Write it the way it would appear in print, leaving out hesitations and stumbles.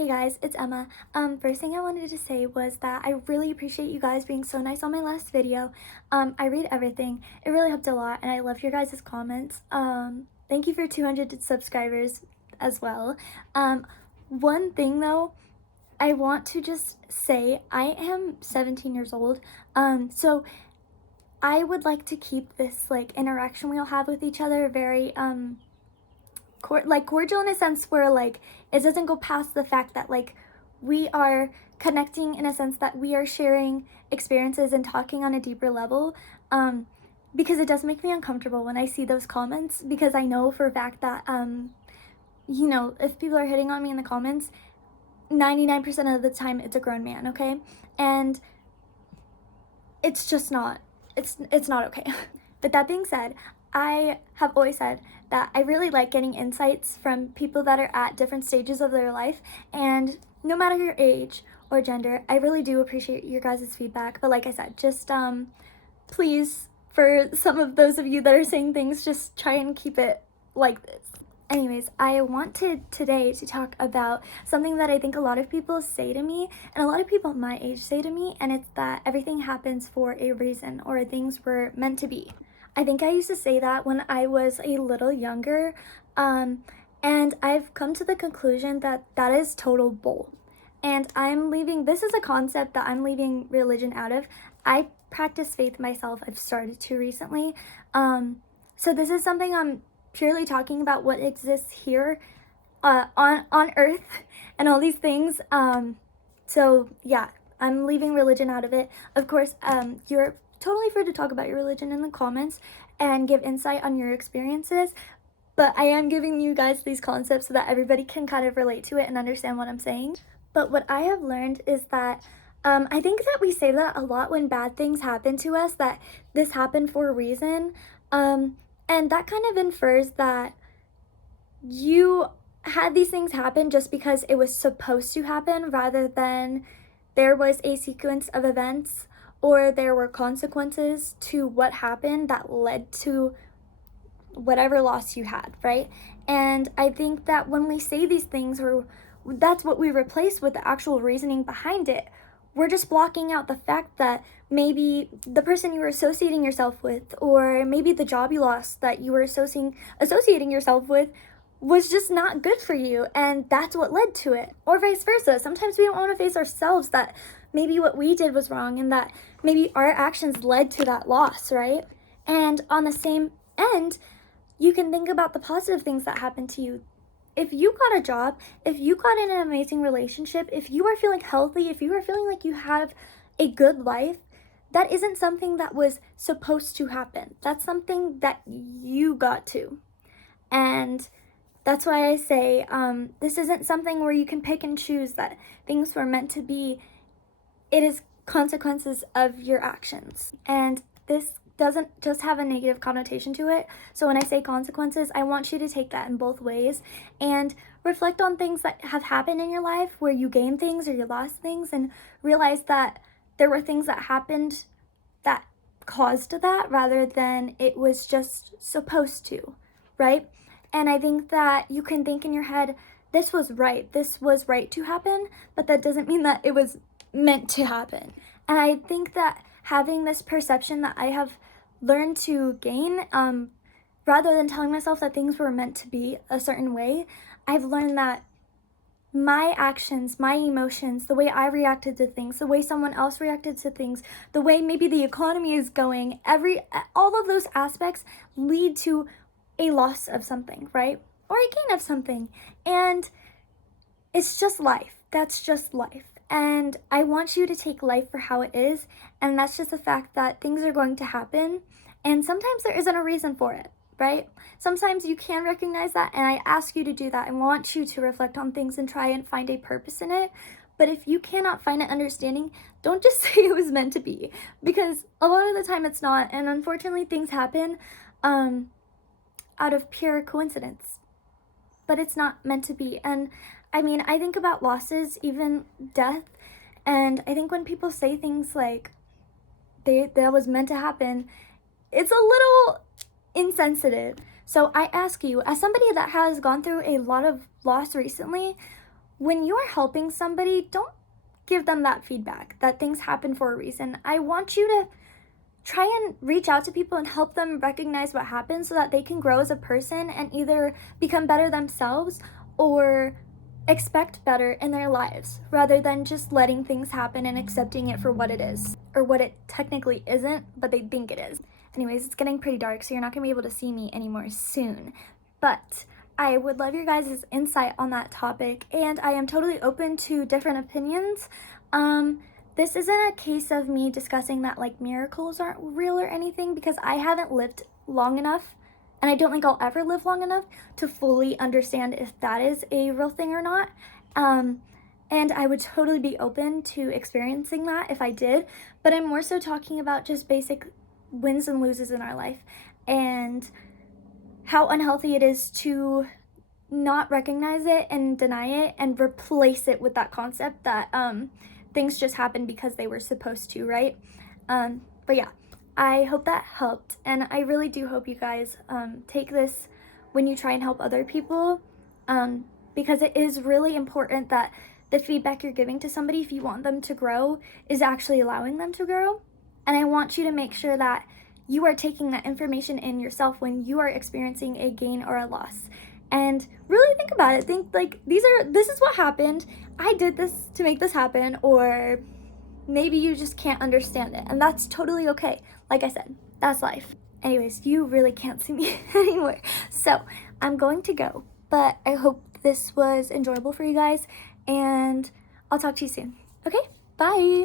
Hey guys, it's Emma. First thing I wanted to say was that I really appreciate you guys being so nice on my last video. I read everything. It really helped a lot, and I love your guys' comments. Thank you for 200 subscribers as well. One thing though, I want to just say I am 17 years old. So I would like to keep this like interaction we'll have with each other very cordial in a sense where like it doesn't go past the fact that like we are connecting in a sense that we are sharing experiences and talking on a deeper level, because it does make me uncomfortable when I see those comments, because I know for a fact that if people are hitting on me in the comments, 99% of the time it's a grown man, okay? And it's just not, it's not okay. But that being said, I have always said that I really like getting insights from people that are at different stages of their life, and no matter your age or gender, I really do appreciate your guys' feedback. But like I said, just please, for some of those of you that are saying things, just try and keep it like this. Anyways, I wanted today to talk about something that I think a lot of people say to me, and a lot of people my age say to me, and it's that everything happens for a reason, or things were meant to be. I think I used to say that when I was a little younger, and I've come to the conclusion that that is total bull. And this is a concept that I'm leaving religion out of. I practice faith myself. I've started to recently. So this is something I'm purely talking about what exists here on earth and all these things. So yeah, I'm leaving religion out of it. Of course, you're totally free to talk about your religion in the comments and give insight on your experiences, but I am giving you guys these concepts so that everybody can kind of relate to it and understand what I'm saying. But what I have learned is that I think that we say that a lot when bad things happen to us, that this happened for a reason. And that kind of infers that you had these things happen just because it was supposed to happen, rather than there was a sequence of events or there were consequences to what happened that led to whatever loss you had, right? And I think that when we say these things, or that's what we replace with the actual reasoning behind it, we're just blocking out the fact that maybe the person you were associating yourself with, or maybe the job you lost that you were associating yourself with, was just not good for you, and that's what led to it. Or vice versa. Sometimes we don't want to face ourselves that maybe what we did was wrong, and that maybe our actions led to that loss, right? And on the same end, you can think about the positive things that happened to you. If you got a job, if you got in an amazing relationship, if you are feeling healthy, if you are feeling like you have a good life, that isn't something that was supposed to happen. That's something that you got to. And that's why I say this isn't something where you can pick and choose that things were meant to be. It is consequences of your actions. And this doesn't just have a negative connotation to it. So when I say consequences, I want you to take that in both ways and reflect on things that have happened in your life where you gained things or you lost things, and realize that there were things that happened that caused that, rather than it was just supposed to, right? And I think that you can think in your head, this was right to happen, but that doesn't mean that it was meant to happen. And I think that having this perception that I have learned to gain, rather than telling myself that things were meant to be a certain way, I've learned that my actions, my emotions, the way I reacted to things, the way someone else reacted to things, the way maybe the economy is going, all of those aspects lead to a loss of something, right? Or a gain of something. And it's just life. That's just life. And I want you to take life for how it is, and that's just the fact that things are going to happen, and sometimes there isn't a reason for it, right? Sometimes you can recognize that, and I ask you to do that. I want you to reflect on things and try and find a purpose in it. But if you cannot find an understanding, don't just say it was meant to be, because a lot of the time it's not, and unfortunately things happen out of pure coincidence, but it's not meant to be. And I mean, I think about losses, even death, and I think when people say things like that was meant to happen, it's a little insensitive. So I ask you, as somebody that has gone through a lot of loss recently, when you are helping somebody, don't give them that feedback that things happen for a reason. I want you to try and reach out to people and help them recognize what happened so that they can grow as a person and either become better themselves or expect better in their lives, rather than just letting things happen and accepting it for what it is, or what it technically isn't, but they think it is. Anyways, it's getting pretty dark, so you're not gonna be able to see me anymore soon. But I would love your guys' insight on that topic, and I am totally open to different opinions. This isn't a case of me discussing that like miracles aren't real or anything, because I haven't lived long enough, and I don't think I'll ever live long enough to fully understand if that is a real thing or not. And I would totally be open to experiencing that if I did, but I'm more so talking about just basic wins and loses in our life, and how unhealthy it is to not recognize it and deny it and replace it with that concept that things just happen because they were supposed to, right? But yeah, I hope that helped, and I really do hope you guys take this when you try and help other people, because it is really important that the feedback you're giving to somebody, if you want them to grow, is actually allowing them to grow. And I want you to make sure that you are taking that information in yourself when you are experiencing a gain or a loss. And really think about it. Think like, this is what happened. I did this to make this happen, or maybe you just can't understand it. And that's totally okay. Like I said, that's life. Anyways, you really can't see me anymore. So I'm going to go, but I hope this was enjoyable for you guys, and I'll talk to you soon. Okay, bye.